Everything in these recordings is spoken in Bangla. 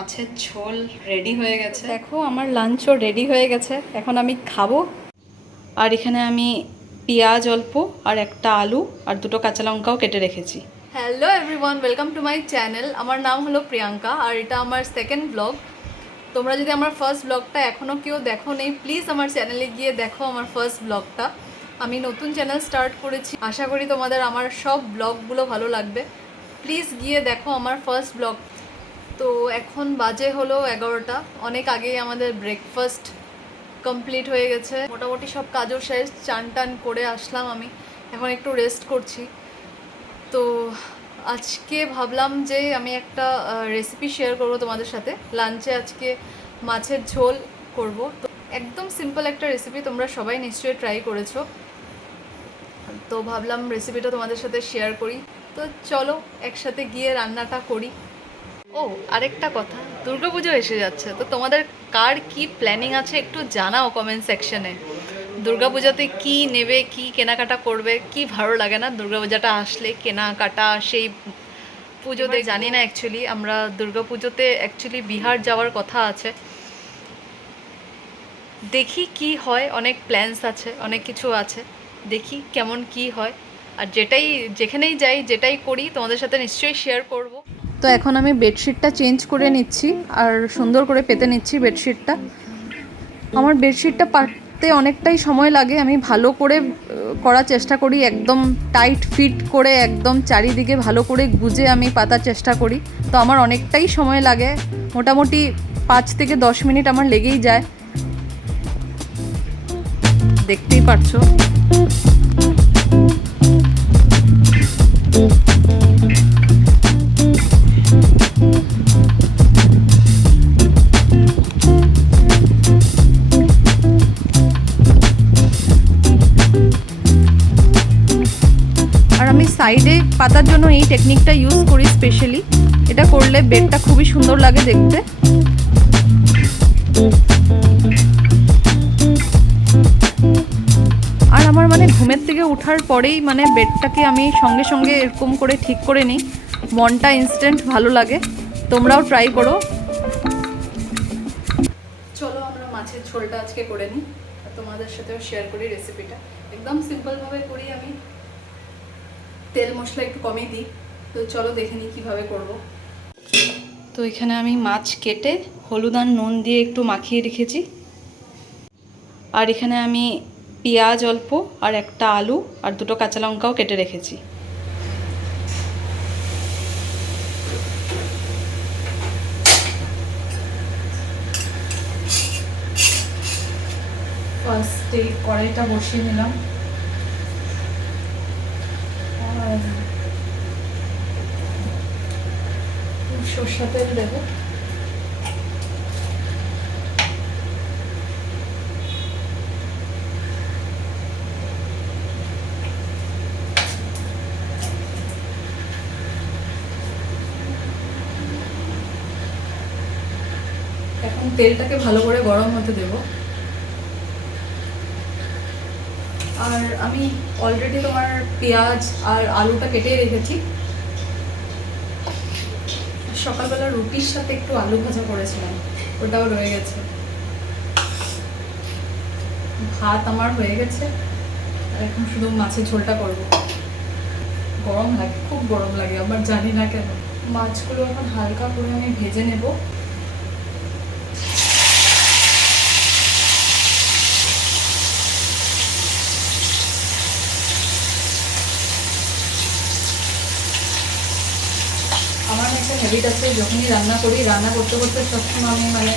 মাছের ঝোল রেডি হয়ে গেছে। দেখো আমার লাঞ্চও রেডি হয়ে গেছে, এখন আমি খাবো। আর এখানে আমি পেঁয়াজ অল্প আর একটা আলু আর দুটো কাঁচা লঙ্কাও কেটে রেখেছি। Hello everyone, welcome to my channel. আমার নাম হলো প্রিয়াঙ্কা আর এটা আমার সেকেন্ড ব্লগ। তোমরা যদি আমার ফার্স্ট ব্লগটা এখনও কেউ দেখো নেই, প্লিজ আমার চ্যানেলে গিয়ে দেখো আমার ফার্স্ট ব্লগটা। আমি নতুন চ্যানেল স্টার্ট করেছি, আশা করি তোমাদের আমার সব ব্লগগুলো ভালো লাগবে। প্লিজ গিয়ে দেখো আমার ফার্স্ট ব্লগ। তো এখন বাজে হলো 11টা, অনেক আগেই আমাদের ব্রেকফাস্ট কমপ্লিট হয়ে গেছে, মোটামুটি সব কাজও শেষ, চান টান করে আসলাম আমি, এখন একটু রেস্ট করছি। তো আজকে ভাবলাম যে আমি একটা রেসিপি শেয়ার করব তোমাদের সাথে। লাঞ্চে আজকে মাছের ঝোল করব। তো একদম সিম্পল একটা রেসিপি, তোমরা সবাই নিশ্চয়ই ট্রাই করেছো। তো ভাবলাম রেসিপিটা তোমাদের সাথে শেয়ার করি। তো চলো একসাথে গিয়ে রান্নাটা করি। ও আরেকটা কথা, দুর্গাপুজো এসে যাচ্ছে, তো তোমাদের কার কি প্ল্যানিং আছে একটু জানাও কমেন্ট সেকশনে। দুর্গাপূজাতে কি নেবে, কি কেনাকাটা করবে, কি ভালো লাগে না দুর্গাপূজাটা আসলে কেনাকাটা। সেই পুজোতে জানি না, অ্যাকচুয়ালি আমরা দুর্গাপুজোতে অ্যাকচুয়ালি বিহার যাওয়ার কথা আছে, দেখি কি হয়। অনেক প্ল্যানস আছে, অনেক কিছু আছে, দেখি কেমন কি হয়। আর যেখানেই যাই, যেটাই করি তোমাদের সাথে নিশ্চয়ই শেয়ার করব। তো এখন আমি বেডশিটটা চেঞ্জ করে নিচ্ছি আর সুন্দর করে পেতে নিচ্ছি বেডশিটটা। আমার বেডশিটটা পাততে অনেকটাই সময় লাগে, আমি ভালো করে করার চেষ্টা করি, একদম টাইট ফিট করে একদম চারিদিকে ভালো করে গুজে আমি পাতার চেষ্টা করি। তো আমার অনেকটাই সময় লাগে, মোটামুটি 5 থেকে 10 মিনিট আমার লেগেই যায়, দেখতেই পারছো। আমি সাইডে পাতার জন্য এই টেকনিকটা ইউজ করি স্পেশালি, এটা করলে বেডটা খুবই সুন্দর লাগে দেখতে। আর আমার মানে ঘুমের থেকে ওঠার পরেই মানে বেডটাকে আমি সঙ্গে সঙ্গে এরকম করে ঠিক করে নিই, মনটা ইনস্ট্যান্ট ভালো লাগে। তোমরাও ট্রাই করো। চলো আমরা মাছের ঝোলটা আজকে করে নিই, তোমাদের সাথেও শেয়ার করি রেসিপিটা। একদম সিম্পলভাবে করি আমি, তেল মশলা একটু কমই দিই। তো চলো দেখে নিই কীভাবে করবো। তো এখানে আমি মাছ কেটে হলুদ আর নুন দিয়ে একটু মাখিয়ে রেখেছি। আর এখানে আমি পেঁয়াজ অল্প আর একটা আলু আর দুটো কাঁচা লঙ্কাও কেটে রেখেছি। ফার্স্টে কড়াইটা বসিয়ে নিলাম, সরষের তেল দেবো। এখন তেলটাকে ভালো করে গরম হতে দেব। আর আমি অলরেডি তোমার পেঁয়াজ আর আলুটা কেটে রেখেছি, সকালবেলা রুটির সাথে একটু আলু ভাজা করেছিলাম, ওটাও রয়ে গেছে। ভাত আমার হয়ে গেছে, আর এখন শুধু মাছের ঝোলটা করবো। গরম লাগে, খুব গরম লাগে আমার, জানি না কেন। মাছগুলো এখন হালকা করে আমি ভেজে নেব। আমার একটা হ্যাবিট আছে, যখনই রান্না করি, রান্না করতে করতে সবসময় আমি মানে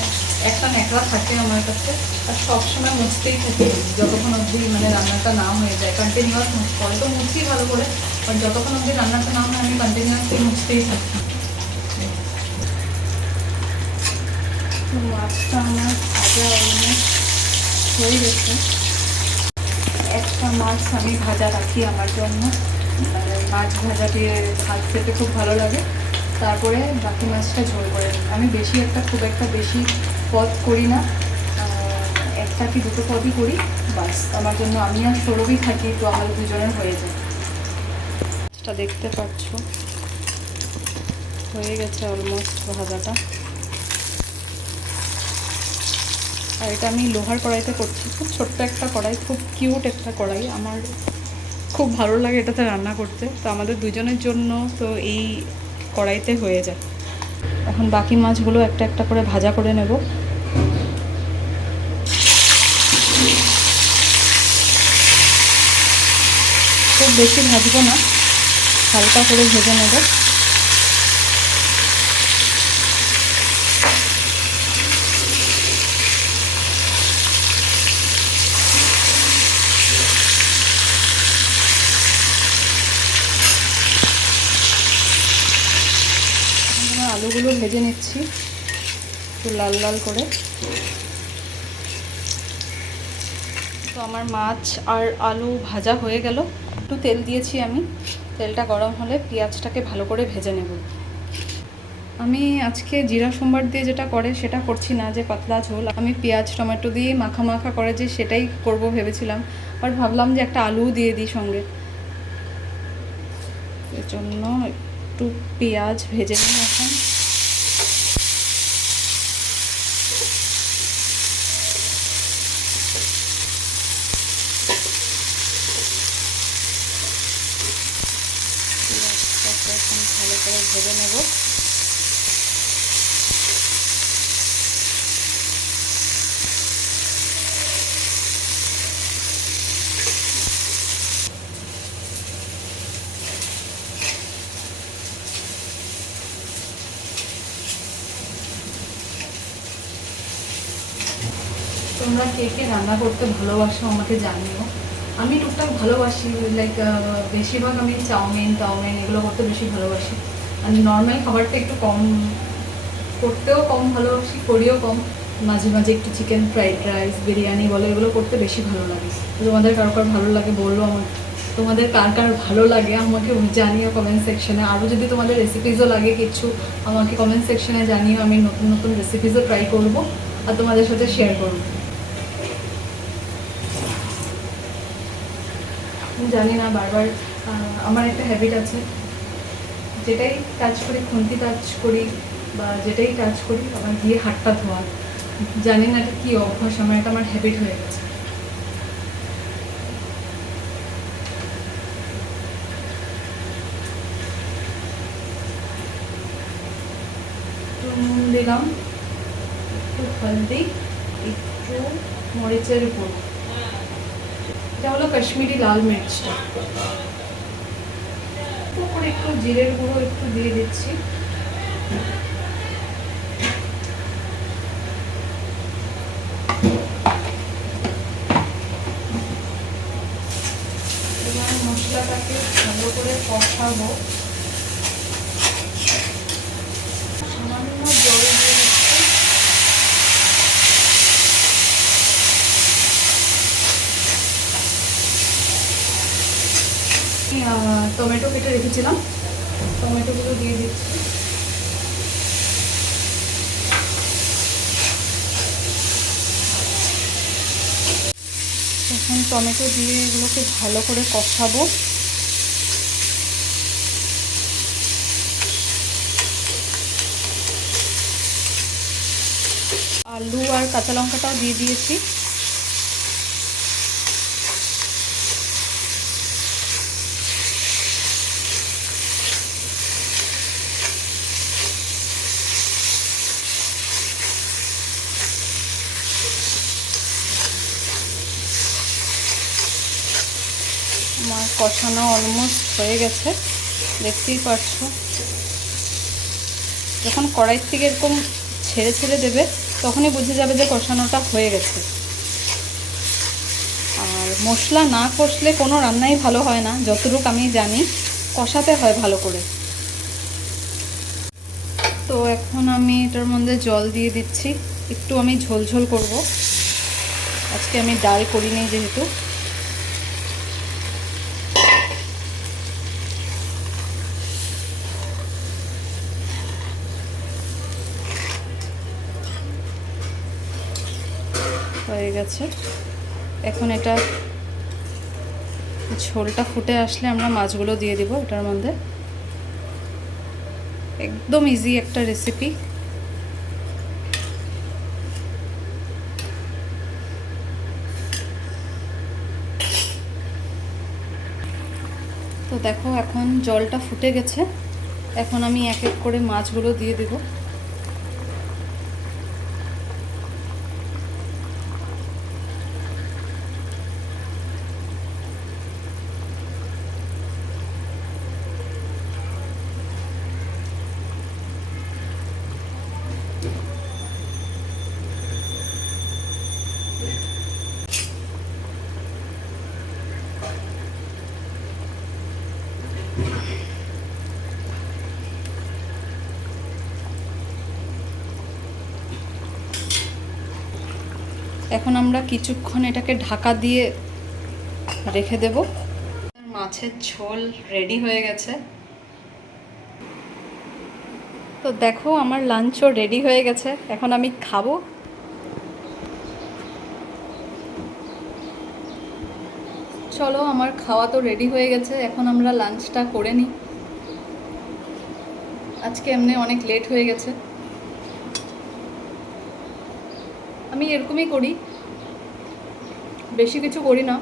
একটা ন্যাকড়া থাকে আমার কাছে, আর সবসময় মুছতেই থাকি যতক্ষণ অবধি মানে রান্নাটা না হয়ে যায়। কন্টিনিউয়াস পরে তো মুছি ভালো করে, আর যতক্ষণ অবধি রান্নাটা না হয় আমি কন্টিনিউয়াসলি মুছতেই থাকি। মাছটা আমার ভাজা অলমোস্ট হয়ে গেছে। একটা মাছ আমি ভাজা রাখি আমার জন্য, মাছ ভাজা দিয়ে ভাত খেতে খুব ভালো লাগে। তারপরে বাকি মাছটা ঝোল করে নিই। আমি খুব একটা বেশি পদ করি না, একটা কি দুটো পদই করি বাস। আমার জন্য, আমি আর সৌরভই থাকি, তো আমাদের দুজনের হয়ে যায়। এটা দেখতে পাচ্ছ হয়ে গেছে অলমোস্ট ভাজাটা। আর এটা আমি লোহার কড়াইতে করছি, খুব ছোট্ট একটা কড়াই, খুব কিউট একটা কড়াই। আমার খুব ভালো লাগে এটাতে রান্না করতে, তো আমাদের দুজনের জন্য তো এই কড়াইতে হয়ে যায়। এখন বাকি মাছগুলো একটা একটা করে ভাজা করে নেব। খুব বেশি ভাজবো না, হালকা করে ভেজে নেব। আলুগুলো ভেজে নিচ্ছি একটু লাল লাল করে। তো আমার মাছ আর আলু ভাজা হয়ে গেল। একটু তেল দিয়েছি আমি, তেলটা গরম হলে পেঁয়াজটাকে ভালো করে ভেজে নেব। আমি আজকে জিরা সোমবার দিয়ে যেটা করে সেটা করছি না, যে পাতলা ঝোল। আমি পেঁয়াজ টমেটো দিয়ে মাখা মাখা করে যে সেটাই করব ভেবেছিলাম, আর ভাবলাম যে একটা আলুও দিয়ে দিই সঙ্গে। এর জন্য একটু পেঁয়াজ ভেজে নিই এখন। পেঁয়াজটাকে এখন ভালো করে ভেজে নেব। তোমরা কে কে রান্না করতে ভালোবাসো আমাকে জানিও। আমি টুকটাক ভালোবাসি, লাইক বেশিরভাগ আমি চাউমিন এগুলো করতে বেশি ভালোবাসি। আর নর্মাল খাবারটা একটু কম, করতেও কম ভালোবাসি, করিও কম। মাঝে মাঝে একটু চিকেন ফ্রাইড রাইস, বিরিয়ানি বলো, এগুলো করতে বেশি ভালো লাগে। তোমাদের কার কার ভালো লাগে বললো আমাকে, তোমাদের কার কার ভালো লাগে আমাকে জানিও কমেন্ট সেকশনে। আরও যদি তোমাদের রেসিপিসও লাগে কিছু, আমাকে কমেন্ট সেকশনে জানিও। আমি নতুন নতুন রেসিপিসও ট্রাই করবো আর তোমাদের সাথে শেয়ার করবো। জানি না, বারবার আমার একটা হ্যাবিট আছে, যেটাই কাজ করি, খুন্তি কাজ করি বা যেটাই কাজ করি, আমার গিয়ে হাতটা ধোয়া। জানি না এটা কী অভ্যাস, এটা আমার হ্যাবিট হয়ে গেছে। একটু নুন দিলাম, একটু হলদি, একটু মরিচের গুঁড়ো, এটা হলো কাশ্মীরি লাল মির্চটা। উপরে একটু জিরের গুঁড়ো একটু দিয়ে দিচ্ছি। এবার মশলাটাকে ভালো করে কষাবো। সামান্য জল দিয়ে দিচ্ছি। টমেটো কেটে রেখেছিলাম, টমেটোগুলো দিয়ে দিচ্ছি। এখন টমেটো দিয়ে এগুলোকে ভালো করে কষাবো। আলু আর কাঁচা লঙ্কাটাও দিয়ে দিয়েছি। আমার কষানো অলমোস্ট হয়ে গেছে, দেখতেই পাচ্ছো। যখন কড়াই থেকে এরকম ছেড়ে ছেড়ে দেবে তখনই বুঝে যাবে যে কষানোটা হয়ে গেছে। আর মশলা না কষলে কোনো রান্নাই ভালো হয় না, যতটুকু আমি জানি কষাতে হয় ভালো করে। তো এখন আমি এটার মধ্যে জল দিয়ে দিচ্ছি, একটু আমি ঝোল ঝোল করবো। আজকে আমি ডাল করিনি যেহেতু। হয়ে গেছে। এখন এটা ঝোলটা ফুটে আসলে আমরা মাছগুলো দিয়ে দিব এটার মধ্যে। একদম ইজি একটা রেসিপি। তো দেখো এখন জলটা ফুটে গেছে, এখন আমি এক এক করে মাছগুলো দিয়ে দেব। এখন আমরা কিছুক্ষণ এটাকে ঢাকা দিয়ে রেখে দেব। মাছের ঝোল রেডি হয়ে গেছে। তো দেখো আমার লাঞ্চও রেডি হয়ে গেছে, এখন আমি খাবো। চলো, আমার খাওয়া তো রেডি হয়ে গেছে, এখন আমরা লাঞ্চটা করে নিই। আজকে এমনি অনেক লেট হয়ে গেছে। আমি এরকমই করি, বেশি কিছু করি না।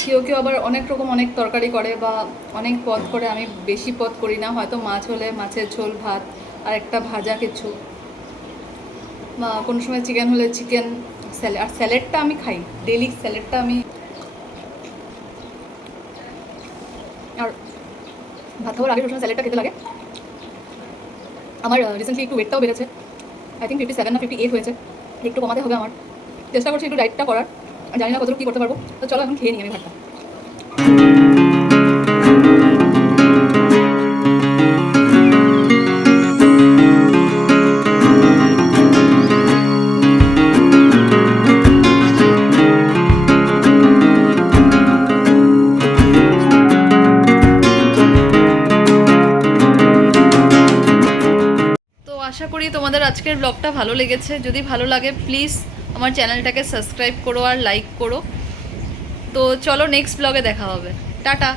কেউ কেউ আবার অনেক রকম অনেক তরকারি করে বা অনেক পদ করে, আমি বেশি পদ করি না। হয়তো মাছ হলে মাছের ঝোল, ভাত আর একটা ভাজা কিছু, বা কোনো সময় চিকেন হলে চিকেন, স্যালাড। আর স্যালাডটা আমি খাই ডেলি, স্যালাডটা আমি। আর ভাত খাওয়ার আগে সবসময় স্যালাডটা খেতে লাগে। আমার রিসেন্টলি একটু ওয়েটটাও বেড়েছে, আই থিঙ্ক 57 না 58 হয়েছে। একটু কমাতে হবে আমার, চেষ্টা করছি একটু ডায়েটটা করার। জানি না কতটুকু কী করতে পারবো। তো চলো এখন খেয়ে নিই আমি ভাতটা। আশা করি তোমাদের আজকের ব্লগটা ভালো লেগেছে। যদি ভালো লাগে প্লিজ আমার চ্যানেলটাকে সাবস্ক্রাইব করো আর লাইক করো। তো চলো নেক্সট ব্লগে দেখা হবে। টাটা।